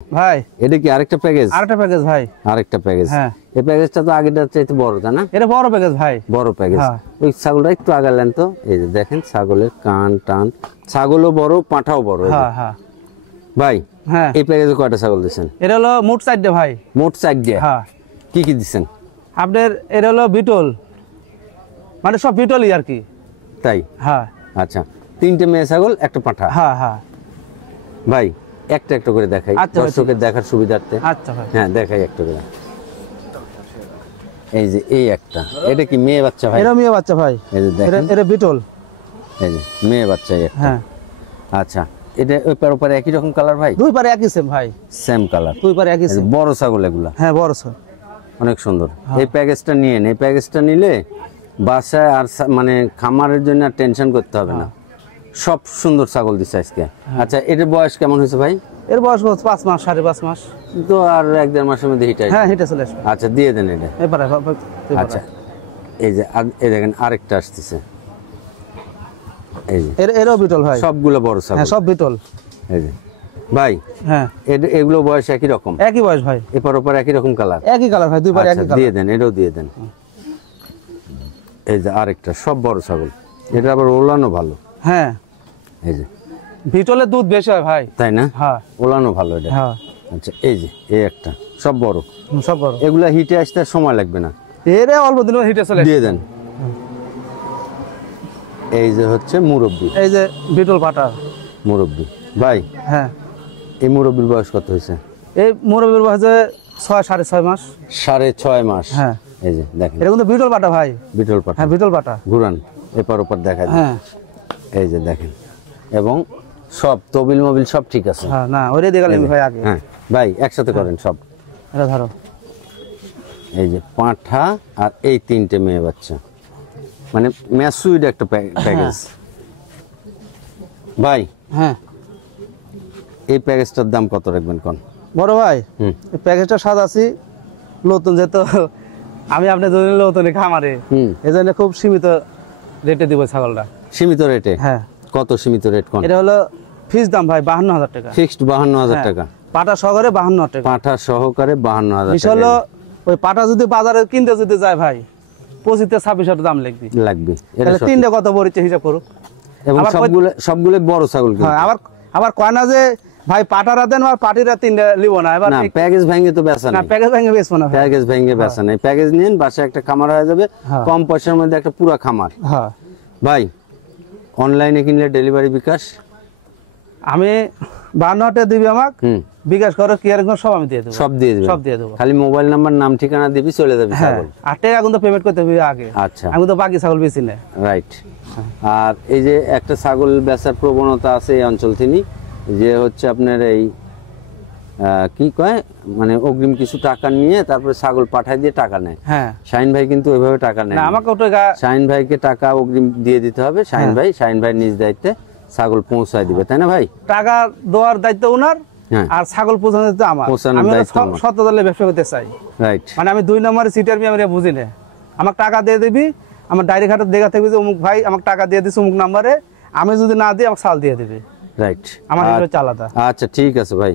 ভাই এটা কি আরেকটা প্যাকেজ? আরেকটা প্যাকেজ ভাই, আরেকটা প্যাকেজ। হ্যাঁ এই প্যাকেজটা তো আগেরটার চাইতে বড়, তাই না? এটা বড় প্যাকেজ ভাই, বড় প্যাকেজ। হ্যাঁ। ওই ছাগলটা একটু আগালেন তো, এই যে দেখেন ছাগলের কান টান, ছাগলও বড় পাঁঠাও বড়। হ্যাঁ হ্যাঁ ভাই হ্যাঁ। এই প্যাকেজে কয়টা ছাগল দিচ্ছেন? এটা হলো মোট 4টে ভাই। মোট 4টে? হ্যাঁ। কি কি দিচ্ছেন আপনার এটা হলো বিটল, মানে সব বিটলই আর কি। তাই? হ্যাঁ। আচ্ছা, 3টে মেয়ে ছাগল একটা পাঁঠা। হ্যাঁ হ্যাঁ ভাই একটা একটা করে দেখাই আচ্ছা, দর্শকের দেখার সুবিধার্থে। আচ্ছা ভাই, হ্যাঁ দেখাই একটা করে। এই যে এই একটা, এটা কি মেয়ে বাচ্চা ভাই? এটা মেয়ে বাচ্চা ভাই, এই যে দেখেন, এটা বিটল। এই যে মেয়ে বাচ্চা একটা। হ্যাঁ। আচ্ছা, এটা ওই পার ওপারে একই রকম কালার ভাই? দুই পারে একই সেম ভাই, সেম কালার, দুই পারে একই সেম। বড় ছাগল এগুলা? হ্যাঁ বড় স্যার, অনেক সুন্দর। এই প্যাকেজটা নিয়েন, এই প্যাকেজটা নিলে বাসায় আর মানে খামারের জন্য আর টেনশন করতে হবে না। সব সুন্দর ছাগল দিচ্ছে আজকে। আচ্ছা, এটার বয়স কেমন হয়েছে ভাই? এর বয়স 5 মাস, 5.5 মাস। তো আর 1-1.5 মাসের মধ্যে হিট আসবে। হ্যাঁ হিটে চলে আসবে। আচ্ছা দিয়ে দেন এটা। এবারে আচ্ছা, এই যে এই দেখেন আরেকটা আসতেছে, এই যে এরও বিটল ভাই, সবগুলো বড় ছাগল। হ্যাঁ সব বিটল। এই যে ভাই, হ্যাঁ এগুলো বয়স একই রকম? একই বয়স ভাই, এপার ওপার একই রকম কালার? একই কালার ভাই, দুই পারে একই কালার। দিয়ে দেন, এটাও দিয়ে দেন। এই যে আরেকটা, সব বড় ছাগল। এটা আবার ওলানো ভালো। হ্যাঁ, এই যে বিটলের দুধ বেশি হয় ভাই, তাই না? হ্যাঁ ওলানো ভালো এটা। হ্যাঁ। আচ্ছা, এই যে এই একটা, সব বড়। সব বড়। এগুলা হিটে আসতে আর সময় লাগবে না। এর অল্প দিনের হিটে চলে আসবে। দিয়ে দেন। এই যে হচ্ছে মুরব্বি, এই যে বিটল পাটা মুরব্বি। ভাই হ্যাঁ, এই মুরব্বির বয়স কত হয়েছে? এই মুরব্বির বয়স 6.5 মাস। 6.5 মাস। হ্যাঁ। এই যে দেখেন, এটা কিন্তু বিটল পাটা ভাই, বিটল পাঠা। হ্যাঁ বিটল পাটা। ঘুরান, এপার ওপার দেখা যায়। হ্যাঁ এই যে দেখেন, এবং সব তবিল মবিল সব ঠিক আছে। হ্যাঁ, না ওরে দিয়ে গেলেন ভাই আগে। হ্যাঁ ভাই একসাথে করেন সব। এটা ধরো, এই যে পাঁঠা আর এই 3টে মেয়ে বাচ্চা, মানে ম্যাসুইড একটা প্যাকেজ। ভাই হ্যাঁ এই প্যাকেজটার দাম কত রাখবেন কোন? বড় ভাই হুম। এই প্যাকেজটা সাজাচ্ছি নতুন, যেহেতু আমি আপনি দুজন নতুন খামারে, এই জন্য খুব সীমিত রেটে দিব ছাগলটা। সীমিত রেটে? হ্যাঁ। কত সীমিত রেট কোন? এটা হলো ফিক্স দাম ভাই 52,000 টাকা। ফিক্সড 52,000 টাকা? পাটা সহকারে 52,000 টাকা। পাঁঠা সহকারে 52,000 বিষয় হলো ওই পাটা যদি বাজারে কিনতে যদি যায় ভাই 25-26 দাম লাগবে। এটা তাহলে 3টে কত পড়ছে হিসাব করুক। এবং সবগুলো বড় ছাগল। হ্যাঁ, আবার কয় না যে ভাই পাটারা দেন আর পাটিরা 3টে লিব না। এবার না, প্যাকেজ ভেঙে তো বেচা না, নাই। প্যাকেজ ভেঙে বেচবো না, প্যাকেজ ভেঙে বেচা নাই। প্যাকেজ নিন, বাসায় একটা খামার হয়ে যাবে, কম পয়সার মধ্যে একটা পুরো খামার। হ্যাঁ ভাই অনলাইনে কিনলে ডেলিভারি বিকাশ? আমি 52,000 টাকা দিবি আমাকে, বিকাশ করো কি আর সব আমি দিয়ে দেবো। সব দিয়ে দেবো? সব দিয়ে দেবো, খালি মোবাইল নাম্বার নাম ঠিকানা দিবি, চলে যাবে ছাগল। 8 টাকা কিন্তু পেমেন্ট করতে হবে আগে। আচ্ছা, আমি তো বাকি ছাগল বেশি না। রাইট। আর এই যে একটা ছাগল বেচার প্রবণতা আছে এই অঞ্চল থেকে, যে হচ্ছে আপনার এই কি কয়, মানে অগ্রিম কিছু টাকা নিয়ে তারপরে ছাগল পাঠায় দিয়ে টাকা নেয়। হ্যাঁ, শাহিন ভাই কিন্তু ওইভাবে টাকা নেয় না, না। আমাকে ওটা শাহিন ভাইকে টাকা অগ্রিম দিয়ে দিতে হবে। শাহিন ভাই নিজ দায়িত্বে ছাগল পৌঁছায় দিবে, তাই না ভাই? টাকা দেওয়ার দায়িত্ব ওনার, আর ছাগল পৌঁছানোর দায়িত্ব আমার। আমি সত্য দলে ব্যবসা করতে চাই। রাইট। মানে আমি 2 নম্বরে সিটার আমি বুঝি না। আমাকে টাকা দিয়ে দিবি, আমার ডাইরেক্ট হাটে দেখা থাকবে যে অমুক ভাই আমাকে টাকা দিয়ে দিচ্ছে অমুক নাম্বারে, আমি যদি না দিই আমাকে সাল দিয়ে দিবি। রাইট, আমার আলাদা। আচ্ছা ঠিক আছে ভাই।